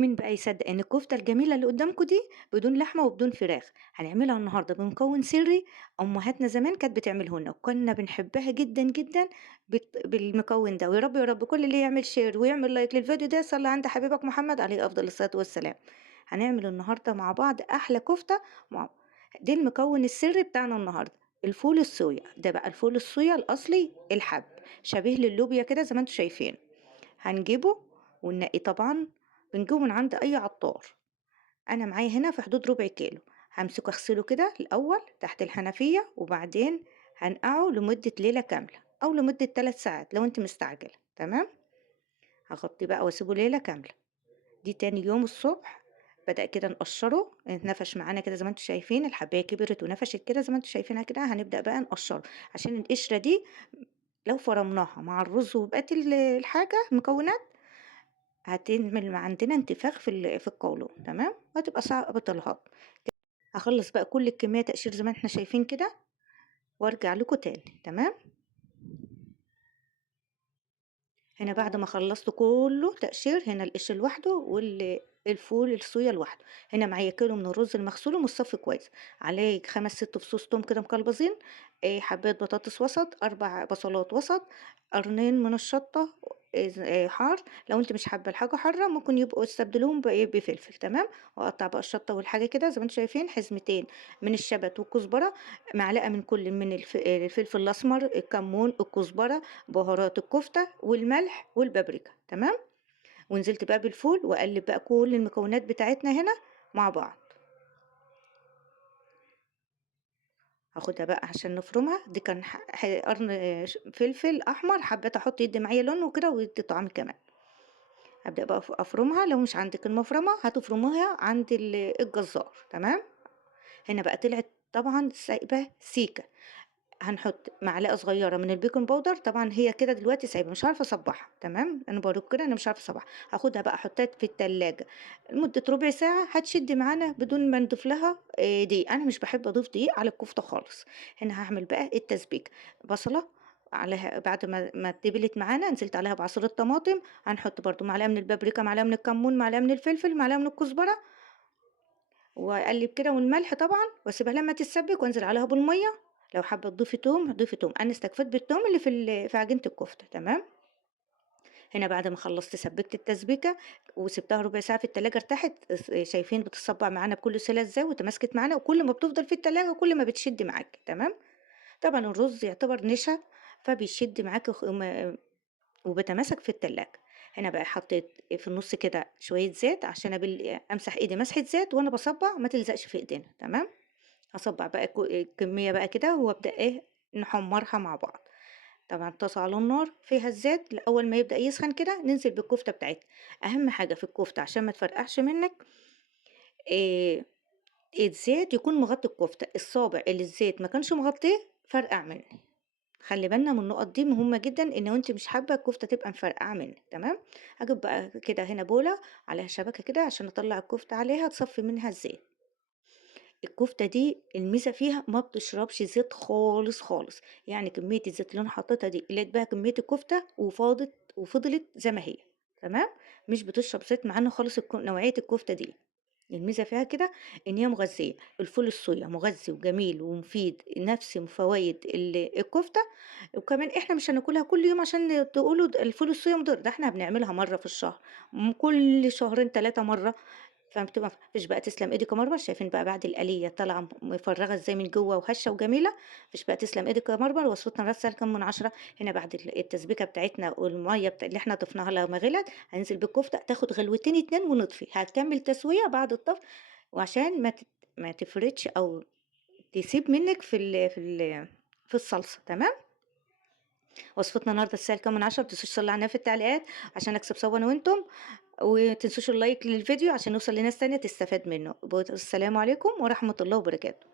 مين بقى يصدق إن الكفتة الجميلة اللي قدامكم دي بدون لحمة وبدون فراخ، هنعملها النهارده بمكون سري أمهاتنا زمان كانت بتعمله لنا، وكنا بنحبها جدًا، جدًا بالمكون ده، ويا رب يا رب كل اللي يعمل شير ويعمل لايك للفيديو ده يصلي عند حبيبك محمد عليه أفضل الصلاة والسلام. هنعمل النهارده مع بعض أحلى كفتة مع دي المكون السري بتاعنا النهارده، الفول الصويا، ده بقى الفول الصويا الأصلي الحب، شبيه للوبيا كده زي ما أنتم شايفين. هنجيبه وننقيه طبعًا، بنجيبه من عند أي عطار، أنا معايا هنا في حدود ربع كيلو، هامسكه أغسله كده الأول تحت الحنفية، وبعدين هانقعه لمدة ليلة كاملة أو لمدة 3 ساعات لو أنتِ مستعجلة، تمام، هاغطيه بقى وأسيبه ليلة كاملة، دي تاني يوم الصبح بدأ كده نقشّره، اتنفش معانا كده زي ما أنتم شايفين، الحباية كبرت ونفشت كده زي ما أنتم شايفينها كده، هنبدأ بقى نقشّره، عشان القشرة دي لو فرمناها مع الرز وبقية الحاجة المكونات هتعمل عندنا انتفاخ في القولون، تمام، وهتبقى صعبة الهضم. هاخلّص بقى كل الكمية تقشير زي ما إحنا شايفين كده، وأرجع لكم تاني، تمام. هنا بعد ما خلّصت كلّه تقشير، هنا القشر لوحده الفول الصويا لوحده، هنا معايا كيلو من الرز المغسول ومتصفي كويس، عليه 5، 6 فصوص توم كده مكلبظين، حبّاية بطاطس وسط، 4 بصلات وسط، قرنين من الشطة حار، لو أنتِ مش حابة الحاجة حارة ممكن يبقوا استبدلوهم بفلفل، تمام، وأقطّع بقى الشطة والحاجة كده زي ما أنتم شايفين، حزمتين من الشبت والكزبرة، معلقة من كل من الفلفل الأسمر، الكمون، الكزبرة، بهارات الكفتة والملح والبابريكا، تمام، ونزلت بقى بالفول وأقلب بقى كل المكونات بتاعتنا هنا مع بعض. هاخدها بقى عشان نفرمها، دي كان قرن فلفل أحمر حبيت أحط يدّي معايا لون وكده ويدّي طعم كمان. هابدأ بقى أفرمها، لو مش عندِك المفرمة هتفرميها عند الجزار، تمام، هنا بقى طلعت طبعًا سايبة سيكة. هنحط معلقة صغيرة من البيكنج باودر، طبعًا هي كده دلوقتي سايبة مش عارفة أصبّعها، تمام، أنا باوريكم كده أنا مش عارفة أصبّعها، هاخدها بقى أحطها في التلاجة لمدة ربع ساعة هتشد معانا بدون ما نضيف لها دقيق، أنا مش باحب أضيف دقيق على الكفتة خالص. هنا هاعمل بقى التسبيكة، بصلة عليها بعد ما دبلت معانا نزلت عليها بعصير الطماطم، هنحط برضه معلقة من البابريكا، معلقة من الكمون، معلقة من الفلفل، معلقة من الكزبرة، وأقلّب كده والملح طبعًا وأسيبها لمّا تتسبِّك وأنزل عليها بالمَيّة، لو حابة تضيفي توم ضيفي توم، أنا استكفيت بالتوم اللي في عجينة الكفتة، تمام، هنا بعد ما خلّصت سبِّكت التسبيكة وسِبتها ربع ساعة في التلاجة ارتاحت، شايفين بتتصبّع معانا بكل سهولة إزاي وتماسكت معانا، وكل ما بتفضل في التلاجة كل ما بتشد معاكِ، تمام، طبعًا الرز يعتبر نشا فبيشد معاكِ وبيتماسك في التلاجة. هنا بقى حطيت في النُص كده شوية زيت عشان أمسح إيدي مسحة زيت وأنا باصبّع ما تلزقش في إيدينا، تمام. هاصبّع بقى الكمية بقى كده وأبدأ نحمّرها مع بعض. طبعًا طاسة على النار فيها الزيت أول ما يبدأ يسخن كده ننزل بالكفتة بتاعتنا. أهم حاجة في الكفتة عشان ما تفرقعش منِّك آآ الزيت يكون مغطّي الكفتة، الصابع اللي الزيت ما كانش مغطّيه فرقع منّي. خلّي بالنا من النقط دي مهمة جدًا، إن لو أنتِ مش حابة الكفتة تبقى مفرقعة منِّك، تمام، هاجيب بقى كده هنا بولة عليها شبكة كده عشان أطلّع الكفتة عليها تصفّي منها الزيت. الكفتة دي الميزة فيها ما بتشربش زيت خالص، خالص، يعني كمية الزيت اللي أنا حطيتها دي قليت بيها كمية الكفتة وفضلت زي ما هي، تمام، مش بتشرب زيت معانا خالص نوعية الكفتة دي. الميزة فيها كده إن هي مغذية، الفول الصويا مغذي وجميل ومفيد نفس فوايد الكفتة، وكمان إحنا مش هناكلها كل يوم عشان تقولوا الفول الصويا مضر، ده إحنا بنعملها مرة في الشهر، كل شهرين 3 مرة، فبتبقى فيش بقى تسلم إيدِك يا مرمر، شايفين بقى بعد القلية طالعة مفرغة إزاي من جوه وهشة وجميلة، فيش بقى تسلم إيدِك يا مرمر، وصفتنا راسها كام من 10. هنا بعد التسبيكة بتاعتنا والمَيّة اللي إحنا ضفناها لما غلت، هننزل بالكفتة تاخد غلوتين 2 ونطفي، هتكمل تسوية بعد الطفي وعشان ما تفرطش أو تسيب منِّك في الصلصة، تمام؟ وصفتنا النهارده تستاهل كام من 10، ما تنسوش تصلّوا على النبي في التعليقات عشان أكسب صواب أنا وأنتم، وما تنسوش اللايك للفيديو عشان يوصل لناس تانية تستفاد منه. السلام عليكم ورحمة الله وبركاته.